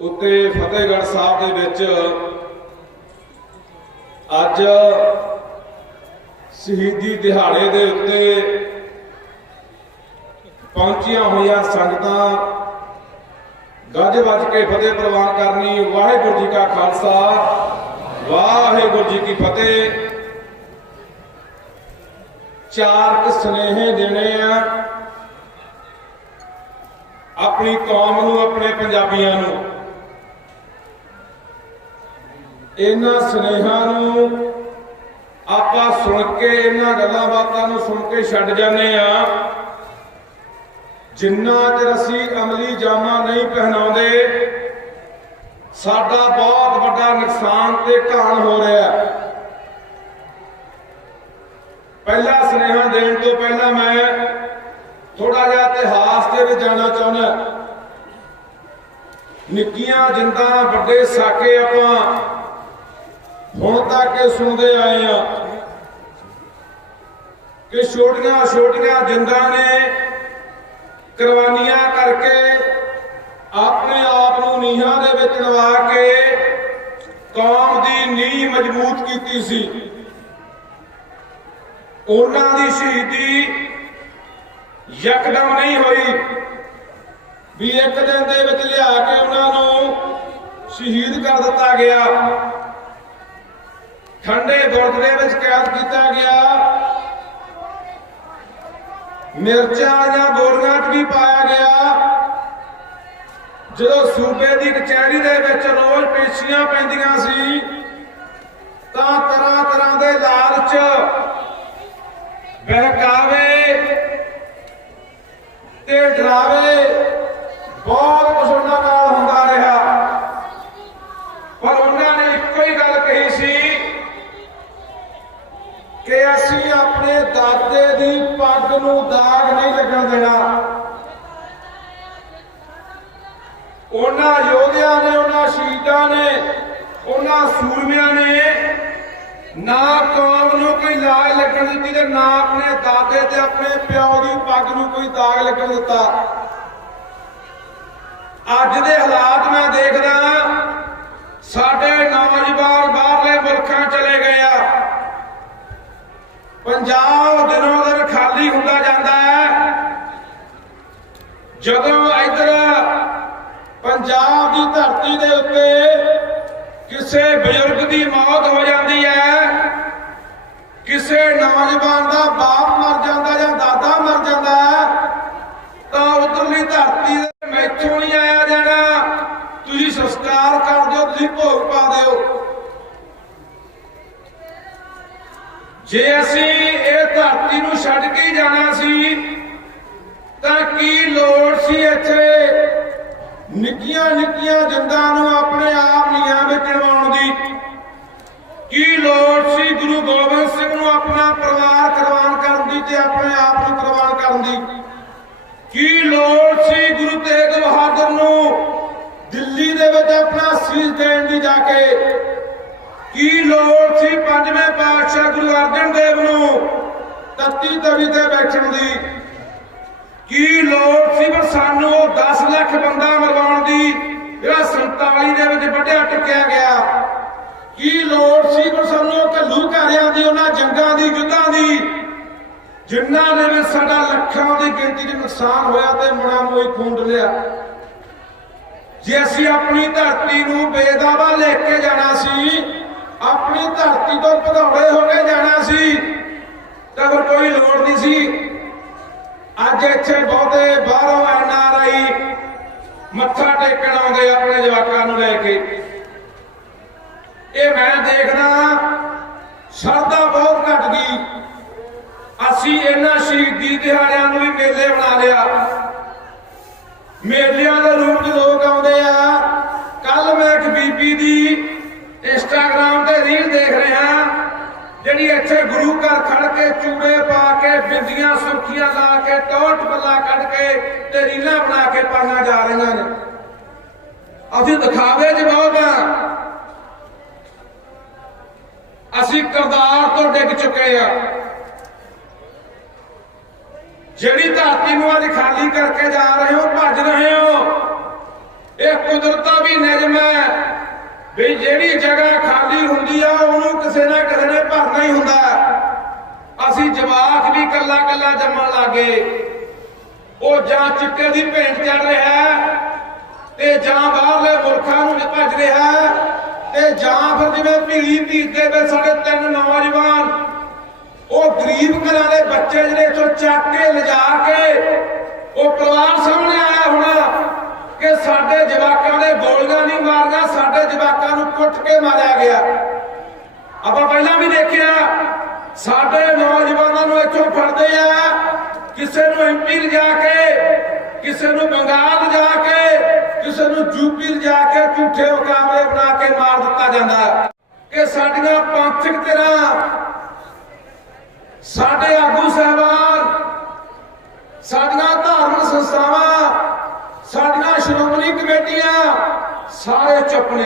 ਉੱਤੇ ਫਤਿਹਗੜ੍ਹ ਸਾਹਿਬ ਦੇ ਵਿੱਚ ਅੱਜ ਸ਼ਹੀਦੀ ਦਿਹਾੜੇ ਦੇ ਉੱਤੇ ਪਹੁੰਚੀਆਂ ਹੋਈਆਂ ਸੰਗਤਾਂ ਗੱਜ ਵੱਜ ਕੇ ਫਤਿਹ ਪ੍ਰਵਾਨ ਕਰਨੀ, ਵਾਹਿਗੁਰੂ ਜੀ ਕਾ ਖਾਲਸਾ, ਵਾਹਿਗੁਰੂ ਜੀ ਕੀ ਫਤਿਹ। ਚਾਰ ਕੁ ਸੁਨੇਹੇ ਦੇਣੇ ਆ। ਆਪਣੀ ਕੌਮ ਨੂੰ, ਆਪਣੇ ਪੰਜਾਬੀਆਂ ਨੂੰ। ਇਹਨਾਂ ਸੁਨੇਹਾਂ ਨੂੰ ਆਪਾਂ ਸੁਣ ਕੇ, ਇਹਨਾਂ ਗੱਲਾਂ ਬਾਤਾਂ ਨੂੰ ਸੁਣ ਕੇ ਛੱਡ ਜਾਂਦੇ ਆ। ਜਿੰਨਾ ਚਿਰ ਅਸੀਂ ਅਮਲੀ ਜਾਮਾ ਨਹੀਂ ਪਹਿਨਾਉਂਦੇ, ਸਾਡਾ ਬਹੁਤ ਵੱਡਾ ਨੁਕਸਾਨ ਤੇ ਘਾਣ ਹੋ ਰਿਹਾ ਹੈ। ਪਹਿਲਾ ਸੁਨੇਹਾ ਦੇਣ ਤੋਂ ਪਹਿਲਾਂ ਮੈਂ ਥੋੜਾ ਜਿਹਾ ਇਤਿਹਾਸ ਦੇ ਵਿੱਚ ਜਾਣਾ ਚਾਹੁੰਦਾ ਨਿੱਕੀਆਂ ਜਿੰਦਾਂ ਵੱਡੇ ਸਾਕੇ ਆਪਾਂ ਹੁਣ ਤੱਕ ਇਹ ਸੁਣਦੇ ਆਏ ਆ ਕਿ ਛੋਟੀਆਂ ਛੋਟੀਆਂ ਜਿੰਦਾਂ ਨੇ ਕੁਰਬਾਨੀਆਂ ਕਰਕੇ ਆਪਣੇ ਆਪ ਨੂੰ ਨੀਹਾਂ ਦੇ ਵਿੱਚ ਨਵਾ ਕੇ ਕੌਮ ਦੀ ਨੀਂਹ ਮਜ਼ਬੂਤ ਕੀਤੀ ਸੀ। ਉਹਨਾਂ ਦੀ ਸ਼ਹੀਦੀ ਯਕਦਮ ਨਹੀਂ ਹੋਈ ਵੀ ਇੱਕ ਦਿਨ ਦੇ ਵਿੱਚ ਲਿਆ ਕੇ ਉਹਨਾਂ ਨੂੰ ਸ਼ਹੀਦ ਕਰ ਦਿੱਤਾ ਗਿਆ। ਠੰਡੇ ਬੁਰਜ ਦੇ ਵਿੱਚ ਕੈਦ ਕੀਤਾ ਗਿਆ। ਮਿਰਚਾਂ ਜਾਂ ਗੋਲੀਆਂ 'ਚ ਵੀ ਪਾਇਆ ਗਿਆ। ਜਦੋਂ ਸੂਬੇ ਦੀ ਕਚਹਿਰੀ ਦੇ ਵਿੱਚ ਰੋਜ਼ ਪੇਸ਼ੀਆਂ ਪੈਂਦੀਆਂ ਸੀ, ਤਾਂ ਤਰ੍ਹਾਂ ਤਰ੍ਹਾਂ ਦੇ ਲਾਲਚ ਬਹਿਕਾਵੇ ਤੇ ਡਰਾਵੇ ਬਹੁਤ ਕੁਝ ਉਹਨਾਂ ਨਾਲ ਹੁੰਦਾ ਰਿਹਾ ਪਰ ਉਹਨਾਂ ਨੇ ਇੱਕੋ ਹੀ ਗੱਲ ਕਹੀ ਸੀ ਕਿ ਅਸੀਂ ਆਪਣੇ ਦਾਦੇ ਦੀ ਨੂੰ ਦਾਗ ਨਹੀਂ ਲੱਗਣ ਦੇਣਾ। ਉਹਨਾਂ ਯੋਧਿਆਂ ਨੇ, ਉਹਨਾਂ ਸ਼ਹੀਦਾਂ ਨੇ, ਉਹਨਾਂ ਸੂਰਮਿਆਂ ਨੇ ਨਾ ਕੌਮ ਨੂੰ ਕੋਈ ਲਾਜ ਲੱਗਣ ਦਿੱਤੀ ਤੇ ਨਾ ਆਪਣੇ ਦਾਦੇ ਤੇ ਆਪਣੇ ਪਿਓ ਦੀ ਪੱਗ ਨੂੰ ਕੋਈ ਦਾਗ ਲੱਗਣ ਦਿੱਤਾ। ਅੱਜ ਦੇ ਹਾਲਾਤ ਮੈਂ ਦੇਖਦਾ ਸਾਡੇ ਨੌਜਵਾਨ ਬਾਹਰਲੇ ਮੁਲਕਾਂ ਚਲੇ ਗਏ ਆ। ਪੰਜਾਬ ਦਿਨੋਂ ਦਿਨ ਖਾਲੀ ਹੁੰਦਾ ਜਾਂਦਾ ਹੈ। ਜਦੋਂ ਇੱਧਰ ਪੰਜਾਬ ਦੀ ਧਰਤੀ ਦੇ ਉੱਤੇ ਕਿਸੇ ਬਜ਼ੁਰਗ ਦੀ ਮੌਤ ਹੋ ਜਾਂਦੀ ਹੈ, ਕਿਸੇ ਨੌਜਵਾਨ ਦਾ ਬਾਪ ਮਰ ਜਾਂਦਾ ਜਾਂ ਦਾਦਾ ਮਰ ਜਾਂਦਾ ਹੈ, ਤਾਂ ਉਧਰਲੀ ਧਰਤੀ ਦੇ ਮੈਥੋਂ ਨਹੀਂ ਆਇਆ ਜਾਣਾ। ਤੁਸੀਂ ਸੰਸਕਾਰ ਕਰ ਦਿਓ, ਤੁਸੀਂ ਭੋਗ ਪਾ ਦਿਓ। ਜੇ ਅਸੀਂ ਇਹ ਧਰਤੀ ਨੂੰ ਛੱਡ ਕੇ ਜਾਣਾ ਸੀ, ਤਾਂ ਕੀ ਲੋੜ ਸੀ ਇੱਥੇ ਨਿੱਕੀਆਂ ਨਿੱਕੀਆਂ ਜਿੰਦਾਂ ਨੂੰ ਆਪਣੇ ਆਪ ਨੀਹਾਂ ਵਿੱਚ ਚੜਵਾਉਣ ਦੀ? ਕੀ ਲੋੜ ਸੀ ਗੁਰੂ ਗੋਬਿੰਦ ਸਿੰਘ ਨੂੰ ਆਪਣਾ ਪਰਿਵਾਰ ਕੁਰਬਾਨ ਕਰਨ ਦੀ ਤੇ ਆਪਣੇ ਆਪ ਨੂੰ ਕੁਰਬਾਨ ਕਰਨ ਦੀ? ਕੀ ਲੋੜ ਸੀ ਗੁਰੂ ਤੇਗ ਬਹਾਦਰ ਨੂੰ ਦਿੱਲੀ ਦੇ ਵਿੱਚ ਆਪਣਾ ਸੀਸ ਦੇਣ ਦੀ ਜਾ ਕੇ? ਕੀ ਲੋੜ ਸੀ ਪੰਜਵੇਂ ਪਾਤਸ਼ਾਹ ਗੁਰੂ ਅਰਜਨ ਦੇਵ ਨੂੰ ਤੱਤੀ ਤਵੀ ਤੇ ਬੈਠਣ ਦੀ? ਕੀ ਲੋੜ ਸੀ ਪਰ ਸਾਨੂੰ ਉਹ 10 ਲੱਖ ਬੰਦਾ ਮਰਵਾਉਣ ਦੀ? ਜਿਹੜਾ 47 ਦੇ ਵਿੱਚ ਵੱਢਿਆ, ਟੁੱਕਿਆ ਗਿਆ। ਕੀ ਲੋੜ ਸੀ ਪਰ ਸਾਨੂੰ ਉਹ ਘੱਲੂ ਘਰਿਆਂ ਦੀ, ਉਹਨਾਂ ਜੰਗਾਂ ਦੀ ਯੁੱਧਾਂ ਦੀ? ਜਿਨ੍ਹਾਂ ਦੇ ਵਿੱਚ ਸਾਡਾ ਲੱਖਾਂ ਦੀ ਗਿਣਤੀ 'ਚ ਨੁਕਸਾਨ ਹੋਇਆ ਤੇ ਮਨਾਂ ਨੂੰ ਹੀ ਖੂਨ ਡੁੱਲਿਆ। ਜੇ ਅਸੀਂ ਆਪਣੀ ਧਰਤੀ ਨੂੰ ਬੇਦਾਵਾ ਲੈ ਕੇ ਜਾਣਾ ਸੀ ਆਪਣੀ ਧਰਤੀ ਤੋਂ ਭਗੌੜੇ ਹੋ ਕੇ ਜਾਣਾ ਸੀ। ਤਾਂ ਫਿਰ ਕੋਈ ਲੋੜ ਨਹੀਂ ਸੀ, ਅੱਜ ਇੱਥੇ ਬਹੁਤੇ ਬਾਹਰੋਂ ਐਨ ਆਰ ਆਈ ਮੱਥਾ ਟੇਕਣ ਆਉਂਦੇ ਆਪਣੇ ਜਵਾਕਾਂ ਨੂੰ ਲੈ ਕੇ। ਇਹ ਮੈਂ ਦੇਖਦਾ ਸਰਦਾ ਬਹੁਤ ਘਟ ਗਈ ਅਸੀਂ ਇਹਨਾਂ ਸ਼ਹੀਦੀ ਦਿਹਾੜਿਆਂ ਨੂੰ ਵੀ ਮੇਲੇ ਬਣਾ ਲਿਆ। ਮੇਲਿਆਂ ਦੇ ਰੂਪ 'ਚ ਲੋਕ ਆਉਂਦੇ ਆ। ਕੱਲ ਮੈਂ ਇੱਕ ਬੀਬੀ ਦੀ ਇੰਸਟਾਗ੍ਰਾਮ ਦੇਖ ਰਿਹਾ ਜਿਹੜੀ ਇੱਥੇ ਗੁਰੂ ਘਰ ਖੜ ਕੇ ਚੂੜੇ ਪਾ ਕੇ, ਬਿੰਦੀਆਂ ਸੁਰਖੀਆਂ ਲਾ ਕੇ ਟੋਟ ਬੱਲਾ ਕੱਢ ਕੇ ਤੇ ਰੀਲਾਂ ਬਣਾ ਕੇ ਪਾਈਆਂ ਜਾ ਰਹੀਆਂ ਨੇ। ਅਸੀਂ ਦਿਖਾਵੇ 'ਚ ਬਹੁਤ ਆ। ਅਸੀਂ ਕਰਦਾਰ ਤੋਂ ਡਿੱਗ ਚੁੱਕੇ ਆ। ਜਿਹੜੀ ਧਰਤੀ ਨੂੰ ਅੱਜ ਖਾਲੀ ਕਰਕੇ ਜਾ ਰਹੇ ਹੋ, ਭੱਜ ਰਹੇ ਹੋ। ਇਹ ਕੁਦਰਤਾਂ ਵੀ ਨਿਯਮ ਹੈ। ਵੀ ਜਿਹੜੀ ਜਗ੍ਹਾ ਖਾਲੀ ਹੁੰਦੀ ਆ, ਉਹਨੂੰ ਕਿਸੇ ਨਾ ਕਿਸੇ ਨੇ ਭਰਨਾ ਹੀ ਹੁੰਦਾ। ਅਸੀਂ ਜਵਾਕ ਵੀ ਕੱਲਾ ਕੱਲਾ ਜੰਮਣ ਲੱਗੇ। ਉਹ ਜਾਂ ਚਿੱਟੇ ਦੀ ਭੇਂਟ ਚੜ ਰਿਹਾ ਤੇ ਜਾਂ ਬਾਹਰਲੇ ਮੁਲਕਾਂ ਨੂੰ ਭੱਜ ਰਿਹਾ ਤੇ ਜਾਂ ਫਿਰ ਜਿਵੇਂ ਭੀੜੀ ਭੀਤੇ ਵੇ ਸਾਡੇ ਤਿੰਨ ਨੌਜਵਾਨ, ਉਹ ਗਰੀਬ ਘਰਾਂ ਦੇ ਬੱਚੇ ਜਿਹੜੇ ਇੱਥੋਂ ਚੱਕ ਕੇ ਲਿਜਾ ਕੇ, ਉਹ ਪਰਿਵਾਰ ਸਾਹਮਣੇ ਆਇਆ ਹੋਣਾ ਕਿ ਸਾਡੇ ਜਵਾਕਾਂ ਦੇ ਗੋਲੀਆਂ ਨਹੀਂ ਮਾਰਦਾ ਸਾਡੇ ਜਵਾਕਾਂ ਨੂੰ ਕੁੱਟ ਕੇ ਮਾਰਿਆ ਗਿਆ ਆਪਾਂ ਪਹਿਲਾਂ ਵੀ ਦੇਖਿਆ, ਸਾਡੇ ਨੌਜਵਾਨਾਂ ਨੂੰ ਇੱਥੋਂ ਫੜਦੇ ਆ, ਕਿਸੇ ਨੂੰ ਐਮਪੀ ਲਿਜਾ ਕੇ, ਕਿਸੇ ਨੂੰ ਬੰਗਾਲ ਲਿਜਾ ਕੇ, ਕਿਸੇ ਨੂੰ ਯੂਪੀ ਲਿਜਾ ਕੇ ਝੂਠੇ ਮੁਕਾਬਲੇ ਬਣਾ ਕੇ ਮਾਰ ਦਿੱਤਾ ਜਾਂਦਾ ਹੈ। ਸਾਡੀਆਂ ਪੰਥਕ ਤਰ੍ਹਾਂ ਸਾਡੇ ਆਗੂ ਸਹਿਬਾਨ, ਸਾਡੀਆਂ ਧਾਰਮਿਕ ਸੰਸਥਾਵਾਂ, ਸਾਡੀਆਂ ਸ਼੍ਰੋਮਣੀ ਕਮੇਟੀਆਂ ਸਾਰੇ ਚੁੱਪ ਨੇ।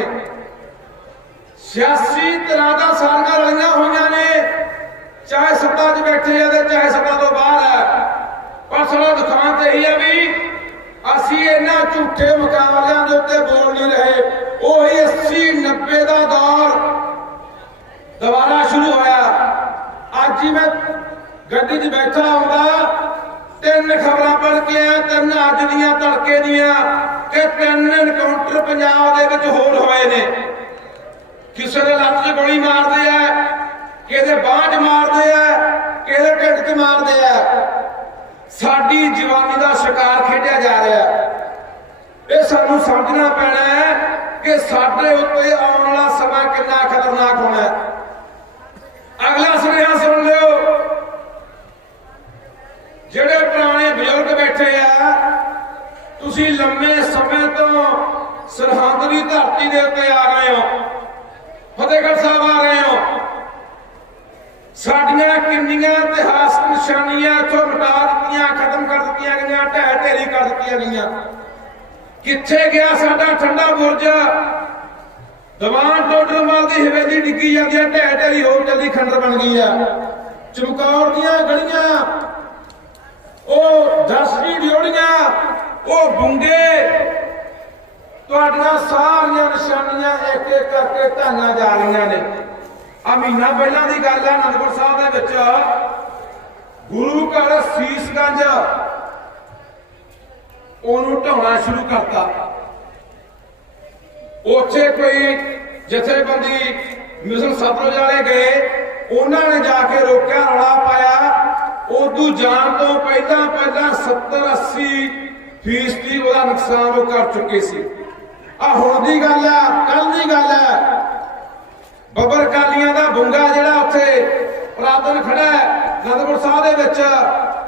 ਸਿਆਸੀ ਤਰ੍ਹਾਂ ਦਾ ਸਾਰੀਆਂ ਰਲੀਆਂ ਹੋਈਆਂ ਨੇ। ਚਾਹੇ ਸੱਤਾ 'ਚ ਬੈਠੇ ਆ ਤੇ ਚਾਹੇ ਸੱਤਾ ਤੋਂ ਬਾਹਰ ਹੈ ਪਰ ਸਾਡਾ ਦੁਕਾਨ ਤੇ ਇਹੀ ਹੈ ਵੀ ਅਸੀਂ ਇਹਨਾਂ ਝੂਠੇ ਮੁਕਾਬਲਿਆਂ ਦੇ ਉੱਤੇ ਬੋਲ ਨਹੀਂ ਰਹੇ। ਉਹੀ 80 90 ਦਾ ਦੌਰ ਦੁਬਾਰਾ ਸ਼ੁਰੂ ਹੋਇਆ। ਅੱਜ ਹੀ ਮੈਂ ਗੱਡੀ 'ਚ ਬੈਠਾ ਹੁੰਦਾ। ਤਿੰਨ ਖਬਰਾਂ ਪੜ੍ਹ ਕੇ ਆਇਆ, ਤਿੰਨ ਅੱਜ ਦੀਆਂ, ਤੜਕੇ ਦੀਆਂ। ਕਿ ਤਿੰਨ ਐਨਕਾਊਂਟਰ ਪੰਜਾਬ ਦੇ ਵਿੱਚ ਹੋਰ ਹੋਏ ਨੇ। ਕਿਸੇ ਦੇ ਲੱਤ 'ਚ ਗੋਲੀ ਮਾਰਦੇ ਆ, ਕਿਸੇ ਬਾਂਹ 'ਚ ਮਾਰਦੇ ਆ, ਕਿਸੇ ਢਿੱਡ 'ਚ ਮਾਰਦੇ ਆ। ਸਾਡੀ ਜਵਾਨੀ ਦਾ ਸ਼ਿਕਾਰ ਖੇਡਿਆ ਜਾ ਰਿਹਾ। ਹੈ ਇਹ ਸਾਨੂੰ ਸਮਝਣਾ ਪੈਣਾ ਹੈ ਕਿ ਸਾਡੇ ਉੱਤੇ ਆਉਣ ਵਾਲਾ ਸਮਾਂ ਕਿੰਨਾ ਖਤਰਨਾਕ ਹੋਣਾ ਹੈ। ਅਗਲਾ ਸੁਨੇਹਾ ਸੁਣ ਲਿਓ। ਜਿਹੜੇ ਪੁਰਾਣੇ ਤੁਸੀਂ ਲੰਮੇ ਸਮੇਂ ਤੋਂ ਸਰਹੰਦ ਦੀ ਧਰਤੀ ਦੇ ਉੱਤੇ ਆ ਰਹੇ ਹੋ। ਫਤਿਹਗੜ੍ਹ ਸਾਹਿਬ ਆ ਰਹੇ ਹੋ। ਸਾਡੀਆਂ ਕਿੰਨੀਆਂ ਇਤਿਹਾਸਕ ਨਿਸ਼ਾਨੀਆਂ ਇੱਥੋਂ ਮਿਟਾ ਦਿੱਤੀਆਂ, ਖਤਮ ਕਰ ਦਿੱਤੀਆਂ ਗਈਆਂ, ਢਹਿ ਢੇਰੀ ਕਰ ਦਿੱਤੀਆਂ ਗਈਆਂ। ਕਿੱਥੇ ਗਿਆ ਸਾਡਾ ਠੰਡਾ ਬੁਰਜ? ਦੀਵਾਨ ਟੋਡਰਮਲ ਦੀ ਹਵੇਲੀ ਡਿੱਗੀ ਜਾਂਦੀ ਹੈ, ਢਹਿ ਢੇਰੀ ਹੋ ਚੱਲੀ ਖੰਡਰ ਬਣ ਗਈ ਆ ਚਮਕੌਰ ਦੀਆਂ ਗਲੀਆਂ, ਉਹ ਦਸਵੀਂ ਡਿਓੜੀਆਂ ਉਹ ਬੁੰਗੇ, ਤੁਹਾਡੀਆਂ ਸਾਰੀਆਂ ਨਿਸ਼ਾਨੀਆਂ ਇੱਕ ਇੱਕ ਕਰਕੇ ਢਾਈਆਂ ਜਾ ਰਹੀਆਂ ਨੇ। ਆ ਮਹੀਨਾ ਪਹਿਲਾਂ ਦੀ ਗੱਲ ਹੈ ਅਨੰਦਪੁਰ ਸਾਹਿਬ ਦੇ ਵਿੱਚ। ਗੁਰੂ ਘਰ ਸੀਸਗੰਜ, ਉਹਨੂੰ ਢਾਉਣਾ ਸ਼ੁਰੂ ਕਰਤਾ। ਉੱਥੇ ਕੋਈ ਜਥੇਬੰਦੀ ਮਿਸਲ ਸਤਲੁਜ ਵਾਲੇ ਗਏ, ਉਹਨਾਂ ਨੇ ਜਾ ਕੇ ਰੋਕਿਆ, ਰੌਲਾ ਪਾਇਆ। ਉਦੋਂ ਜਾਣ ਤੋਂ ਪਹਿਲਾਂ ਪਹਿਲਾਂ 70 80 ਫੀਸਦੀ ਉਹਦਾ ਨੁਕਸਾਨ ਉਹ ਕਰ ਚੁੱਕੇ ਸੀ। ਆ ਹੁਣ ਦੀ ਗੱਲ ਆ ਕੱਲ ਦੀ ਗੱਲ ਹੈ ਬੱਬਰ ਕਾਲੀਆਂ ਦਾ ਬੁੰਗਾ ਜਿਹੜਾ ਉੱਥੇ ਪ੍ਰਾਤਨ ਖੜਾ ਹੈ ਅਨੰਦਪੁਰ ਸਾਹਿਬ ਦੇ ਵਿੱਚ,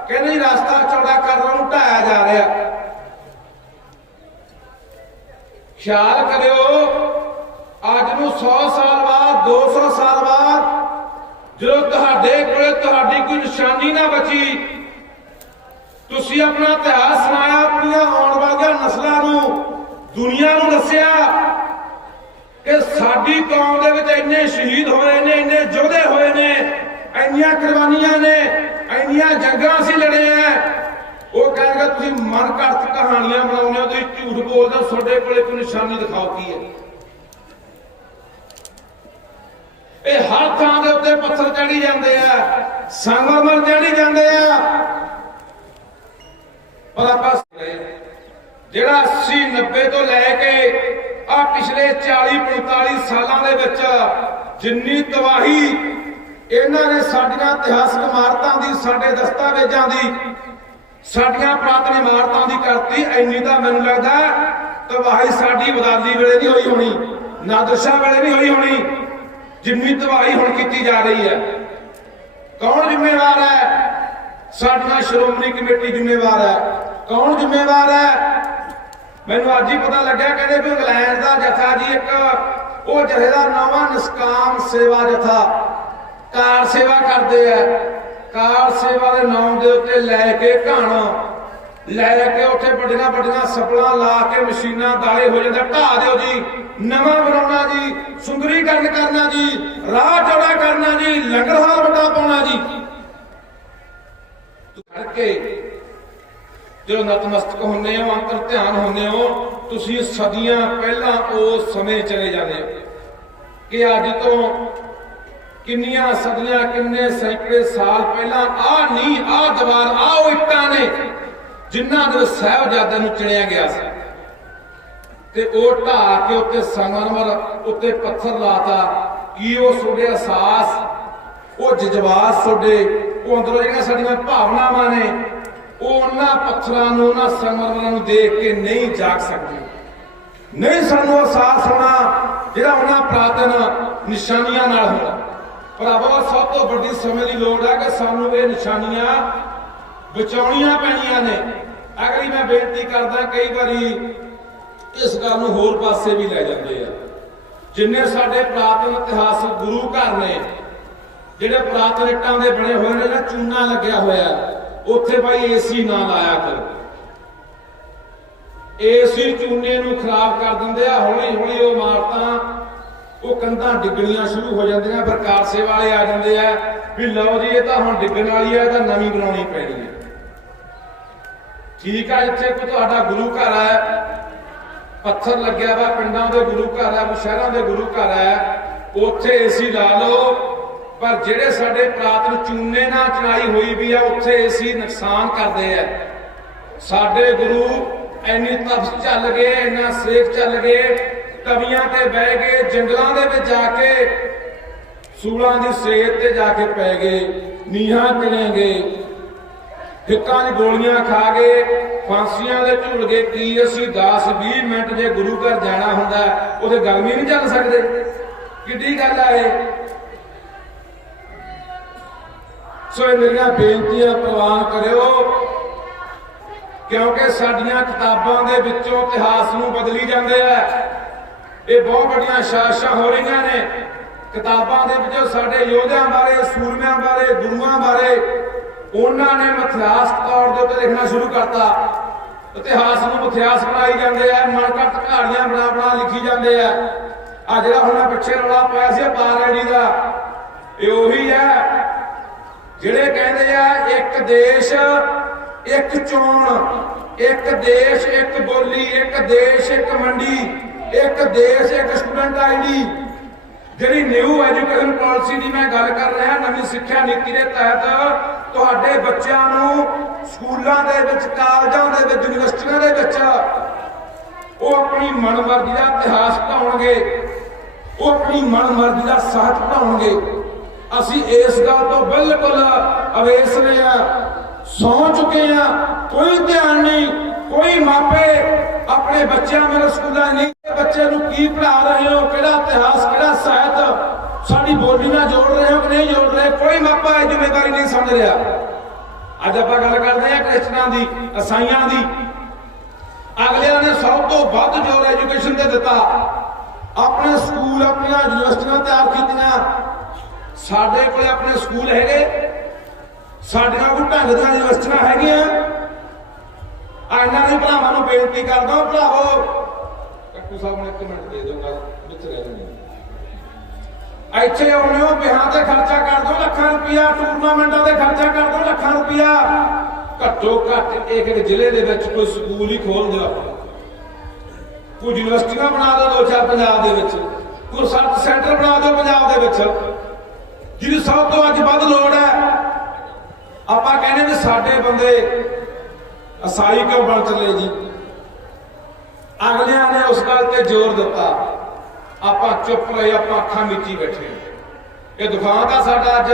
ਕਹਿੰਦੇ ਜੀ ਰਸਤਾ ਚੌੜਾ ਕਰਨ ਨੂੰ ਢਾਇਆ ਜਾ ਰਿਹਾ। ਖਿਆਲ ਕਰਿਓ, ਅੱਜ ਨੂੰ 100 ਸਾਲ ਬਾਅਦ 200 ਸਾਲ ਬਾਅਦ, ਜਦੋਂ ਤੁਹਾਡੇ ਕੋਲ ਤੁਹਾਡੀ ਕੋਈ ਨਿਸ਼ਾਨੀ ਨਾ ਬਚੀ ਤੁਸੀਂ ਆਪਣਾ ਇਤਿਹਾਸ ਸੁਣਾਇਆ ਆਪਣੀਆਂ ਆਉਣ ਵਾਲੀਆਂ ਨਸਲਾਂ ਨੂੰ, ਦੁਨੀਆ ਨੂੰ ਦੱਸਿਆ ਕਿ ਸਾਡੀ ਕੌਮ ਦੇ ਵਿੱਚ ਇੰਨੇ ਸ਼ਹੀਦ ਹੋਏ ਨੇ, ਇੰਨੇ ਯੋਧੇ ਹੋਏ ਨੇ, ਇੰਨੀਆਂ ਕੁਰਬਾਨੀਆਂ ਨੇ, ਇੰਨੀਆਂ ਜੰਗਾਂ ਅਸੀਂ ਲੜੇ ਉਹ ਕਹਿੰਦਾ ਤੁਸੀਂ ਮਨ ਘੜਤ ਕਹਾਣੀਆਂ ਬਣਾਉਂਦੇ ਹੋ, ਤੁਸੀਂ ਝੂਠ ਬੋਲਦੇ ਹੋ, ਤੁਹਾਡੇ ਕੋਲੇ ਕੋਈ ਨਿਸ਼ਾਨੀ ਦਿਖਾਓ ਕੀ ਹੈ। ਇਹ ਹਰ ਥਾਂ ਦੇ ਉੱਤੇ ਪੱਥਰ ਚੜੀ ਜਾਂਦੇ ਆ ਸੰਗਮਰ ਚੜੀ ਜਾਂਦੇ ਆ। ਪਰ ਆਪਾਂ ਜਿਹੜਾ 80 90 ਤੋਂ ਲੈ ਕੇ ਆ ਪਿਛਲੇ 40 45 ਸਾਲਾਂ ਦੇ ਵਿੱਚ ਜਿੰਨੀ ਤਬਾਹੀ ਇਹਨਾਂ ਨੇ ਸਾਡੀਆਂ ਇਤਿਹਾਸਕ ਇਮਾਰਤਾਂ ਦੀ, ਸਾਡੇ ਦਸਤਾਵੇਜ਼ਾਂ ਦੀ, ਸਾਡੀਆਂ ਪ੍ਰਾਤਨ ਇਮਾਰਤਾਂ ਦੀ ਕਰਤੀ ਐਨੀ ਤਾਂ ਮੈਨੂੰ ਲੱਗਦਾ ਤਬਾਹੀ ਸਾਡੀ ਵਦਾਲੀ ਵੇਲੇ ਨਹੀਂ ਹੋਈ ਹੋਣੀ ਨਾਦਰਸ਼ਾ ਵੇਲੇ ਨਹੀਂ ਹੋਈ ਹੋਣੀ, ਜਿੰਨੀ ਤਬਾਹੀ ਹੁਣ ਕੀਤੀ ਜਾ ਰਹੀ ਹੈ। ਕੌਣ ਜ਼ਿੰਮੇਵਾਰ ਹੈ? ਸਾਡੀਆਂ ਸ਼੍ਰੋਮਣੀ ਕਮੇਟੀ ਜ਼ਿੰਮੇਵਾਰ ਹੈ। ਕੌਣ ਜ਼ਿੰਮੇਵਾਰ ਹੈ? ਮੈਨੂੰ ਅੱਜ ਹੀ ਪਤਾ ਲੱਗਿਆ ਕਹਿੰਦੇ ਵੀ ਇੰਗਲੈਂਡ ਦਾ ਜਥਾ ਜੀ ਇੱਕ, ਉਹ ਜਥੇ ਨਵਾਂ ਨਿਸਕਾਮ ਸੇਵਾ ਜਥਾ। ਕਾਰ ਸੇਵਾ ਕਰਦੇ ਆ। ਕਾਰ ਸੇਵਾ ਦੇ ਨਾਮ ਦੇ ਉੱਤੇ ਲੈ ਕੇ ਘਾਣਾ, ਲੈ ਕੇ ਉੱਥੇ ਵੱਡੀਆਂ ਵੱਡੀਆਂ ਸਪਲਾਂ ਲਾ ਕੇ ਮਸ਼ੀਨਾਂ ਦਾਲੇ ਹੋ ਜਾਂਦੇ ਢਾ ਦਿਓ ਜੀ। ਨਵਾਂ ਬਣਾਉਣਾ ਜੀ। ਸੁੰਦਰੀਕਰਨ ਕਰਨਾ ਜੀ। ਰਾਹ ਚੌੜਾ ਕਰਨਾ ਜੀ। ਲੰਗਰ ਹਾਲ ਵੱਡਾ ਪਾਉਣਾ ਜੀ ਖੜ ਕੇ ਜਦੋਂ ਨਤਮਸਤਕ ਹੁੰਨੇ ਹੋ, ਅੰਤਰ ਧਿਆਨ ਹੁੰਨੇ ਹੋ, ਤੁਸੀਂ ਸਦੀਆਂ ਪਹਿਲਾਂ ਉਸ ਸਮੇਂ ਚਲੇ ਜਾਂਦੇ ਹੋ ਕਿ ਅੱਜ ਤੋਂ ਕਿੰਨੀਆਂ ਸਦੀਆਂ, ਕਿੰਨੇ ਸੈਂਕੜੇ ਸਾਲ ਪਹਿਲਾਂ ਆ ਨਹੀਂ ਆ ਦੀਵਾਰ ਆ ਉਹ ਇੱਟਾਂ ਨੇ ਜਿਨ੍ਹਾਂ ਦੇ ਸਾਹਿਬਜ਼ਾਦਿਆਂ ਨੂੰ ਚਿਣਿਆ ਗਿਆ ਸੀ। ਤੇ ਉਹ ਢਾਹ ਕੇ ਉੱਤੇ ਸੰਗਮਰਮਰ ਉੱਤੇ ਪੱਥਰ ਲਾਤਾ, ਕੀ ਉਹ ਤੁਹਾਡੇ ਅਹਿਸਾਸ ਉਹ ਜਜ਼ਬਾਤ ਤੁਹਾਡੇ ਉਹ ਅੰਦਰੋਂ ਜਿਹੜੀਆਂ ਸਾਡੀਆਂ ਭਾਵਨਾਵਾਂ ਨੇ, ਉਹ ਉਹਨਾਂ ਪੱਥਰਾਂ ਨੂੰ, ਉਹਨਾਂ ਸੰਗਮਰਮਰਾਂ ਨੂੰ ਦੇਖ ਕੇ ਨਹੀਂ ਜਾਗ ਸਕਦੇ। ਨਹੀਂ ਸਾਨੂੰ ਅਹਿਸਾਸ ਹੋਣਾ ਜਿਹੜਾ ਉਹਨਾਂ ਪ੍ਰਾਤਨ ਨਿਸ਼ਾਨੀਆਂ ਨਾਲ ਹੁੰਦਾ। ਭਰਾਵੋ, ਸਭ ਤੋਂ ਵੱਡੀ ਸਮੇਂ ਦੀ ਲੋੜ ਹੈ ਕਿ ਸਾਨੂੰ ਇਹ ਨਿਸ਼ਾਨੀਆਂ ਬਚਾਉਣੀਆਂ ਪੈਣੀਆਂ ਨੇ। ਅਗਲੀ ਮੈਂ ਬੇਨਤੀ ਕਰਦਾ, ਕਈ ਵਾਰੀ ਇਸ ਗੱਲ ਨੂੰ ਹੋਰ ਪਾਸੇ ਵੀ ਲੈ ਜਾਂਦੇ ਆ। ਜਿੰਨੇ ਸਾਡੇ ਪ੍ਰਾਤਨ ਇਤਿਹਾਸਕ ਗੁਰੂ ਘਰ ਨੇ ਜਿਹੜੇ ਪ੍ਰਾਤਨ ਇੱਟਾਂ ਦੇ ਬਣੇ ਹੋਏ ਨੇ ਨਾ, ਚੂਨਾ ਲੱਗਿਆ ਹੋਇਆ ਉੱਥੇ ਭਾਈ ਏਸੀ ਨਾ ਲਾਇਆ ਕਰੋ। ਏਸੀ ਚੂਨੇ ਨੂੰ ਖਰਾਬ ਕਰ ਦਿੰਦੇ ਆ ਹੌਲੀ ਹੌਲੀ ਉਹ ਇਮਾਰਤਾਂ ਉਹ ਕੰਧਾਂ ਡਿੱਗਣੀਆਂ ਸ਼ੁਰੂ ਹੋ ਜਾਂਦੀਆਂ, ਫਿਰ ਕਾਰ ਸੇਵਾ ਵਾਲੇ ਆ ਜਾਂਦੇ ਆ, ਵੀ ਲਓ ਜੀ, ਇਹ ਤਾਂ ਹੁਣ ਡਿੱਗਣ ਵਾਲੀ ਹੈ ਤਾਂ ਨਵੀਂ ਬਣਾਉਣੀ ਪੈਣੀ ਹੈ ਠੀਕ ਆ, ਇੱਥੇ ਕੋਈ ਤੁਹਾਡਾ ਗੁਰੂ ਘਰ ਹੈ ਪੱਥਰ ਲੱਗਿਆ ਵਾ ਪਿੰਡਾਂ ਦੇ ਗੁਰੂ ਘਰ ਹੈ ਸ਼ਹਿਰਾਂ ਦੇ ਗੁਰੂ ਘਰ ਹੈ ਉੱਥੇ ਏਸੀ ਲਾ ਲਓ। ਪਰ ਜਿਹੜੇ ਸਾਡੇ ਪ੍ਰਾਤਨ ਚੂਨੇ ਨਾਲ ਚਣਾਈ ਹੋਈ ਵੀ ਆ, ਉੱਥੇ ਏਸੀ ਨੁਕਸਾਨ ਕਰਦੇ ਆ। ਸਾਡੇ ਗੁਰੂ ਐਨੀ ਤਪਸ ਚੱਲ ਗਏ, ਇੰਨਾ ਸੇਖ ਚੱਲ ਗਏ ਤਵੀਆਂ ਤੇ ਬਹਿ ਗਏ, ਜੰਗਲਾਂ ਦੇ ਵਿੱਚ ਜਾ ਕੇ, ਸੂਲਾਂ ਦੀ ਸੇਤ ਤੇ ਜਾ ਕੇ ਪੈ ਗਏ, ਨੀਹਾਂ ਕਿਨੇ ਗਏ ਹਿੱਕਾਂ ਦੀ ਗੋਲੀਆਂ ਖਾ ਗਏ, ਫਾਂਸੀਆਂ ਦੇ ਝੁਲ ਗਏ। ਕੀ ਅਸੀਂ 10 20 ਮਿੰਟ ਜੇ ਗੁਰੂ ਘਰ ਜਾਣਾ ਹੁੰਦਾ, ਉਹਦੇ ਗਰਮੀ ਨਹੀਂ ਚੱਲ ਸਕਦੇ? ਕਿੱਡੀ ਗੱਲ ਆ ਇਹ? ਸੋ ਇਹ ਮੇਰੀਆਂ ਬੇਨਤੀਆਂ ਪ੍ਰਵਾਨ ਕਰਿਓ, ਕਿਉਂਕਿ ਸਾਡੀਆਂ ਕਿਤਾਬਾਂ ਦੇ ਵਿੱਚੋਂ ਇਤਿਹਾਸ ਨੂੰ ਬਦਲੀ ਜਾਂਦੇ ਆ। ਇਹ ਬਹੁਤ ਵੱਡੀਆਂ ਸ਼ਾਸ਼ਾਂ ਹੋ ਰਹੀਆਂ ਨੇ। ਕਿਤਾਬਾਂ ਦੇ ਵਿੱਚੋਂ ਸਾਡੇ ਯੋਧਿਆਂ ਬਾਰੇ, ਸੂਰਮਿਆਂ ਬਾਰੇ, ਗੁਰੂਆਂ ਬਾਰੇ, ਉਹਨਾਂ ਨੇ ਮਿਥਿਹਾਸ ਤੌਰ ਦੇ ਉੱਤੇ ਲਿਖਣਾ ਸ਼ੁਰੂ ਕਰਤਾ। ਇਤਿਹਾਸ ਨੂੰ ਮਿਥਿਹਾਸ ਬਣਾਈ ਜਾਂਦੇ ਆ ਮਨਕਟ ਕਹਾਣੀਆਂ ਬਣਾ ਬਣਾ ਲਿਖੀ ਜਾਂਦੇ ਆ। ਆ ਜਿਹੜਾ ਹੁਣ ਪਿੱਛੇ ਰੌਲਾ ਪਾਇਆ ਸੀ ਬਾਰੈਡੀ ਦਾ, ਇਹ ਉਹੀ ਹੈ। ਜਿਹੜੇ ਕਹਿੰਦੇ ਆ, ਇੱਕ ਦੇਸ਼, ਇੱਕ ਚੋਣ, ਇੱਕ ਦੇਸ਼, ਇੱਕ ਬੋਲੀ, ਇੱਕ ਦੇਸ਼, ਇੱਕ ਮੰਡੀ, ਇੱਕ ਦੇਸ਼, ਇੱਕ ਸਟੂਡੈਂਟ ਆਈਡੀ ਜਿਹੜੀ ਨਿਊ ਐਜੂਕੇਸ਼ਨ ਪਾਲਿਸੀ ਦੀ ਮੈਂ ਗੱਲ ਕਰ ਰਿਹਾ, ਨਵੀਂ ਸਿੱਖਿਆ ਨੀਤੀ ਦੇ ਤਹਿਤ, ਤੁਹਾਡੇ ਬੱਚਿਆਂ ਨੂੰ ਸਕੂਲਾਂ ਦੇ ਵਿੱਚ, ਕਾਲਜਾਂ ਦੇ ਵਿੱਚ, ਯੂਨੀਵਰਸਿਟੀਆਂ ਦੇ ਵਿੱਚ ਉਹ ਆਪਣੀ ਮਨਮਰਜ਼ੀ ਦਾ ਇਤਿਹਾਸ ਪੜਾਉਣਗੇ ਉਹ ਆਪਣੀ ਮਨਮਰਜ਼ੀ ਦਾ ਸਾਹਿਤ ਪੜਾਉਣਗੇ ਅਸੀਂ ਇਸ ਗੱਲ ਤੋਂ ਬਿਲਕੁਲ ਅਵੇਸਲੇ ਆ। ਸੌ ਚੁੱਕੇ ਆ। ਕੋਈ ਧਿਆਨ ਨਹੀਂ, ਕੋਈ ਮਾਪੇ ਆਪਣੇ ਬੱਚਿਆਂ ਮੇਰੇ ਸਕੂਲਾਂ ਨਹੀਂ। ਬੱਚੇ ਨੂੰ ਕੀ ਪੜ੍ਹਾ ਰਹੇ ਹੋ? ਕਿਹੜਾ ਇਤਿਹਾਸ, ਕਿਹੜਾ ਸਾਹਿਤ? ਸਾਡੀ ਬੋਲੀ ਨਾਲ ਜੋੜ ਰਹੇ ਹੋ ਕਿ ਨਹੀਂ ਜੋੜ ਰਹੇ? ਕੋਈ ਮਾਪਾ ਇਹ ਜ਼ਿੰਮੇਵਾਰੀ ਨਹੀਂ ਸਮਝ ਰਿਹਾ। ਅੱਜ ਆਪਾਂ ਗੱਲ ਕਰਦੇ ਹਾਂ ਕ੍ਰਿਸਚਨਾਂ ਦੀ ਅਸਾਈਆਂ ਦੀ। ਅਗਲਿਆਂ ਨੇ ਸਭ ਤੋਂ ਵੱਧ ਜ਼ੋਰ ਐਜੂਕੇਸ਼ਨ ਤੇ ਦਿੱਤਾ। ਆਪਣੇ ਸਕੂਲ, ਆਪਣੀਆਂ ਯੂਨੀਵਰਸਿਟੀਆਂ ਤਿਆਰ ਕੀਤੀਆਂ। ਸਾਡੇ ਕੋਲੇ ਆਪਣੇ ਸਕੂਲ ਹੈਗੇ। ਸਾਡੀਆਂ ਕੋਈ ਢੰਗ ਦੀਆਂ ਯੂਨੀਵਰਸਿਟੀਆਂ ਹੈਗੀਆਂ। ਆ ਇਹਨਾਂ ਦੇ ਭਰਾਵਾਂ ਨੂੰ ਬੇਨਤੀ ਕਰਦਾ ਭਰਾਵੋ। ਕੱਟੂ ਸਾਹਿਬ ਨੂੰ ਇੱਕ ਮਿੰਟ ਦੇ ਦਿਓ ਗੱਲ ਵਿੱਚ ਰਹਿ ਜਾਂਦੇ ਇੱਥੇ ਆਉਣੇ ਹੋ ਵਿਆਹ ਤੇ ਖਰਚਾ ਕਰ ਦੋ ਲੱਖਾਂ ਰੁਪਇਆ ਟੂਰਨਾਮੈਂਟਾਂ ਤੇ ਖਰਚਾ ਕਰ ਦੋ ਲੱਖਾਂ ਰੁਪਇਆ ਘੱਟੋ ਘੱਟ ਇੱਕ ਇੱਕ ਜ਼ਿਲ੍ਹੇ ਦੇ ਵਿੱਚ ਕੋਈ ਸਕੂਲ ਹੀ ਖੋਲ ਦਿਓ। ਆਪਾਂ ਕੋਈ ਯੂਨੀਵਰਸਿਟੀਆਂ ਬਣਾ ਦਿਓ, ਦੋ ਚਾਰ ਪੰਜਾਬ ਦੇ ਵਿੱਚ। ਕੋਈ ਰਿਸਰਚ ਸੈਂਟਰ ਬਣਾ ਦਿਓ, ਪੰਜਾਬ ਦੇ ਵਿੱਚ। ਜਿਹਦੀ ਸਭ ਤੋਂ ਅੱਜ ਵੱਧ ਲੋੜ ਹੈ। ਆਪਾਂ ਕਹਿੰਦੇ ਵੀ ਸਾਡੇ ਬੰਦੇ ਅਸਾਈ ਕਿਉਂ ਬਣ ਚੱਲੇ ਜੀ? ਅਗਲਿਆਂ ਨੇ ਉਸ ਗੱਲ ਤੇ ਜ਼ੋਰ ਦਿੱਤਾ। ਆਪਾਂ ਚੁੱਪ ਰਹੇ, ਆਪਾਂ ਅੱਖਾਂ ਮੀਚੀ ਬੈਠੇ ਇਹ ਦੁਕਾਨ ਦਾ ਸਾਡਾ ਅੱਜ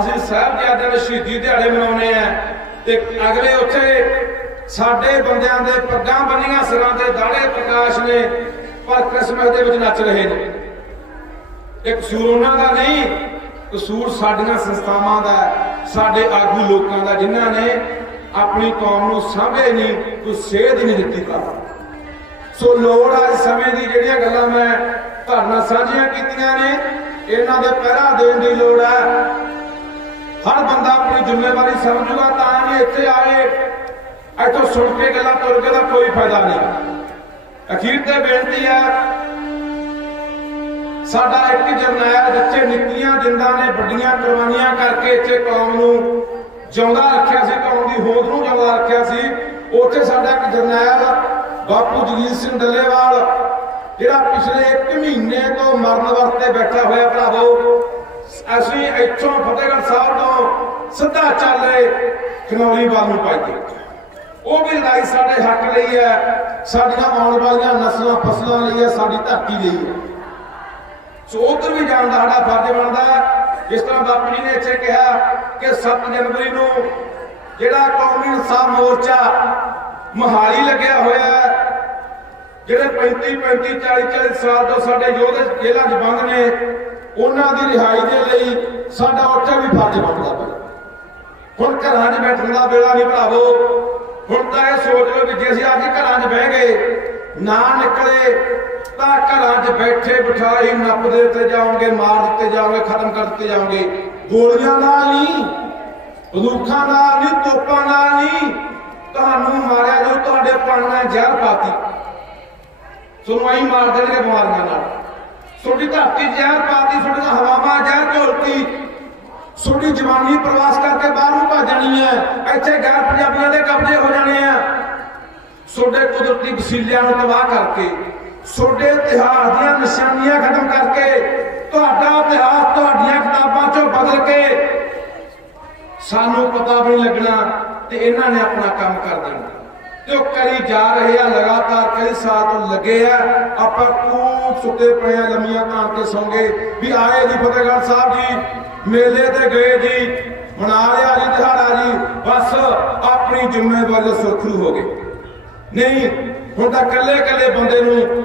ਅਸੀਂ ਸਾਹਿਬਜ਼ਾਦਿਆਂ ਦੇ ਸ਼ਹੀਦੀ ਦਿਹਾੜੇ ਮਨਾਉਨੇ ਆ ਤੇ ਅਗਲੇ ਉੱਥੇ ਸਾਡੇ ਬੰਦਿਆਂ ਦੇ ਪੱਗਾਂ ਬੰਨੀਆਂ, ਸਿਰਾਂ ਦੇ ਦਾੜੇ ਪ੍ਰਕਾਸ਼ ਨੇ, ਪਰ ਕ੍ਰਿਸਮਸ ਦੇ ਵਿੱਚ ਨੱਚ ਰਹੇ ਨੇ। ਇੱਕ ਸੂਰ ਉਹਨਾਂ ਦਾ ਨਹੀਂ ਕਸੂਰ ਸਾਡੀਆਂ ਸੰਸਥਾਵਾਂ ਦਾ, ਸਾਡੇ ਆਗੂ ਲੋਕਾਂ ਦਾ, ਜਿਨ੍ਹਾਂ ਨੇ ਆਪਣੀ ਕੌਮ ਨੂੰ ਸਾਂਭੇ ਨਹੀਂ, ਕੋਈ ਸੇਧ ਨਹੀਂ ਦਿੱਤੀ ਤਾਂ ਸੋ ਲੋੜ ਆ ਸਮੇਂ ਦੀ ਜਿਹੜੀਆਂ ਗੱਲਾਂ ਮੈਂ ਤੁਹਾਡੇ ਸਾਂਝੀਆਂ ਕੀਤੀਆਂ ਨੇ, ਇਹਨਾਂ ਦੇ ਪਹਿਰਾ ਦੇਣ ਦੀ ਲੋੜ ਹੈ ਹਰ ਬੰਦਾ ਆਪਣੀ ਜ਼ਿੰਮੇਵਾਰੀ ਸਮਝੂਗਾ, ਤਾਂ ਹੀ ਇੱਥੇ ਆਏ, ਇੱਥੋਂ ਸੁਣ ਕੇ ਗੱਲਾਂ ਤੁਰ ਕੇ ਦਾ ਕੋਈ ਫਾਇਦਾ ਨਹੀਂ। ਅਖੀਰ ਤੇ ਬੇਨਤੀ ਹੈ ਸਾਡਾ ਇੱਕ ਜਰਨੈਲ ਬੱਚੇ ਨਿੱਕੀਆਂ ਜਿੰਦਾਂ ਨੇ ਵੱਡੀਆਂ ਕੁਰਬਾਨੀਆਂ ਕਰਕੇ ਇੱਥੇ ਕੌਮ ਨੂੰ ਜਿਉਂਦਾ ਰੱਖਿਆ ਸੀ, ਕੌਮ ਦੀ ਹੋਂਦ ਨੂੰ ਜਿਉਂਦਾ ਰੱਖਿਆ ਸੀ। ਉੱਥੇ ਸਾਡਾ ਇੱਕ ਜਰਨੈਲ ਬਾਪੂ ਜਗੀਰ ਸਿੰਘ ਡੱਲੇਵਾਲ, ਜਿਹੜਾ ਪਿਛਲੇ 1 ਮਹੀਨੇ ਤੋਂ ਮਰਨ ਵਰਤੇ ਬੈਠਾ ਹੋਇਆ ਭਰਾਵੋ, ਅਸੀਂ ਇੱਥੋਂ ਫਤਿਹਗੜ੍ਹ ਸਾਹਿਬ ਤੋਂ ਸਿੱਧਾ ਚੱਲ ਰਹੇ ਖਨੌਰੀ ਵੱਲ ਨੂੰ ਪਾਈਏ ਉਹ ਵੀ ਲੜਾਈ ਸਾਡੇ ਹੱਕ ਲਈ ਹੈ, ਸਾਡੀਆਂ ਆਉਣ ਵਾਲੀਆਂ ਨਸਲਾਂ, ਫਸਲਾਂ ਲਈ ਹੈ, ਸਾਡੀ ਧਰਤੀ ਲਈ ਹੈ। ਸੋ ਉਧਰ ਵੀ ਜਾਣ ਦਾ ਸਾਡਾ ਫਰਜ਼ ਬਣਦਾ ਜਿਸ ਤਰ੍ਹਾਂ ਬਾਪੂ ਜੀ ਨੇ ਇੱਥੇ ਕਿਹਾ ਕਿ 7 ਜਨਵਰੀ ਨੂੰ ਜਿਹੜਾ ਕੌਮੀ ਇਨਸਾਫ ਮੋਰਚਾ ਮਹਾਲੀ ਲੱਗਿਆ ਹੋਇਆ ਹੈ, ਜਿਹੜੇ 35 35 40 40 ਸਾਲ ਤੋਂ ਸਾਡੇ ਯੋਧੇ ਜੇਲ੍ਹਾਂ 'ਚ ਬੰਦ ਨੇ, ਉਹਨਾਂ ਦੀ ਰਿਹਾਈ ਦੇ ਲਈ ਸਾਡਾ ਉੱਥੇ ਵੀ ਫਰਜ਼ ਬਣਦਾ ਪਿਆ। ਹੁਣ ਘਰਾਂ 'ਚ ਬੈਠਣ ਦਾ ਵੇਲਾ ਨਹੀਂ ਭਰਾਵੋ। ਹੁਣ ਤਾਂ ਇਹ ਸੋਚ ਲਓ ਕਿ ਜੇ ਅਸੀਂ ਅੱਜ ਘਰਾਂ 'ਚ ਬਹਿ ਗਏ ਨਾ ਨਿਕਲੇ ਤਾਂ ਘਰਾਂ 'ਚ ਬੈਠੇ ਬਿਠਾਈ ਨੱਪਦੇ ਤੇ ਜਾਓਗੇ, ਮਾਰ ਦਿੱਤੇ ਜਾਓਗੇ, ਖਤਮ ਕਰ ਦਿੱਤੇ ਜਾਓਗੇ। ਗੋਲੀਆਂ ਨਾਲ ਨਹੀਂ ਬੰਦੂਕਾਂ ਨਾਲ ਨਹੀਂ ਤੋਪਾਂ ਨਾਲ ਨਹੀਂ ਤੁਹਾਨੂੰ ਮਾਰਿਆ ਜੋ ਤੁਹਾਡੇ ਪਾਣਾ ਜ਼ਹਿਰ ਪਾਤੀ। ਤੁਹਾਨੂੰ ਆਈ ਮਾਰ ਦੇਣਗੇ ਬਿਮਾਰੀਆਂ ਨਾਲ। ਤੁਹਾਡੀ ਧਰਤੀ ਜ਼ਹਿਰ ਪਾਤੀ ਤੁਹਾਡੀਆਂ ਹਵਾਵਾਂ ਜ਼ਹਿਰ ਝੋਲਤੀ। ਤੁਹਾਡੀ ਜਵਾਨੀ ਪ੍ਰਵਾਸ ਕਰਕੇ ਬਾਹਰੋਂ ਨੂੰ ਭੱਜਣੀ ਹੈ। ਇੱਥੇ ਗੈਰ ਪੰਜਾਬੀਆਂ ਦੇ ਕਬਜ਼ੇ ਹੋ ਜਾਣੇ ਆ। ਤੁਹਾਡੇ ਕੁਦਰਤੀ ਵਸੀਲਿਆਂ ਨੂੰ ਤਬਾਹ ਕਰਕੇ ਤੁਹਾਡੇ ਇਤਿਹਾਸ ਦੀਆਂ ਨਿਸ਼ਾਨੀਆਂ ਖਤਮ ਕਰਕੇ, ਤੁਹਾਡਾ ਇਤਿਹਾਸ ਤੁਹਾਡੀਆਂ ਕਿਤਾਬਾਂ ਚੋਂ ਬਦਲ ਕੇ ਸਾਨੂੰ ਪਤਾ ਵੀ ਨਹੀਂ ਲੱਗਣਾ ਤੇ ਇਹਨਾਂ ਨੇ ਆਪਣਾ ਕੰਮ ਕਰ ਦੇਣਾ। ਤੇ ਉਹ ਕਰੀ ਜਾ ਰਹੇ ਆ, ਲਗਾਤਾਰ ਕਈ ਸਾਲ ਤੋਂ ਲੱਗੇ ਆ, ਆਪਾਂ ਖੂਬ ਸੁੱਤੇ ਪਏ ਆ, ਲੰਮੀਆਂ ਕਾਂ ਤੇ ਸੌਂਗੇ ਵੀ ਆਏ ਜੀ ਫਤਿਹਗੜ੍ਹ ਸਾਹਿਬ ਜੀ, ਮੇਲੇ ਤੇ ਗਏ ਜੀ, ਮਨਾ ਲਿਆ ਜੀ ਦਿਹਾੜਾ ਜੀ, ਬਸ ਆਪਣੀ ਜ਼ਿੰਮੇਵਾਰੀ ਤੋਂ ਸੁਰਖਰੂ ਹੋ ਗਏ। ਨਹੀਂ, ਹੁਣ ਤਾਂ ਕੱਲੇ ਕੱਲੇ ਬੰਦੇ ਨੂੰ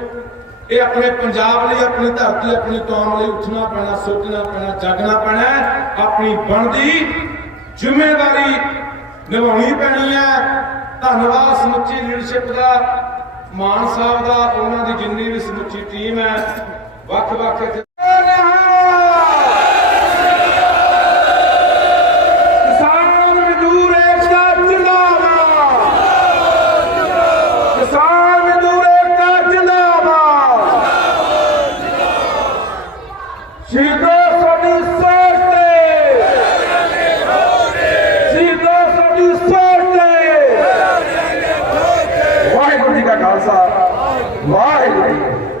ਇਹ ਆਪਣੇ ਪੰਜਾਬ ਲਈ, ਆਪਣੀ ਧਰਤੀ ਆਪਣੀ ਕੌਮ ਲਈ ਉੱਠਣਾ ਪੈਣਾ, ਸੋਚਣਾ ਪੈਣਾ, ਜਾਗਣਾ ਪੈਣਾ ਆਪਣੀ ਬਣਦੀ ਜ਼ਿੰਮੇਵਾਰੀ ਨਿਭਾਉਣੀ ਪੈਣੀ ਹੈ। ਧੰਨਵਾਦ ਸਮੁੱਚੀ ਲੀਡਰਸ਼ਿਪ ਦਾ, ਮਾਨ ਸਾਹਿਬ ਦਾ, ਉਹਨਾਂ ਦੀ ਜਿੰਨੀ ਵੀ ਸਮੁੱਚੀ ਟੀਮ ਹੈ। ਵੱਖ ਵੱਖ ਇੱਥੇ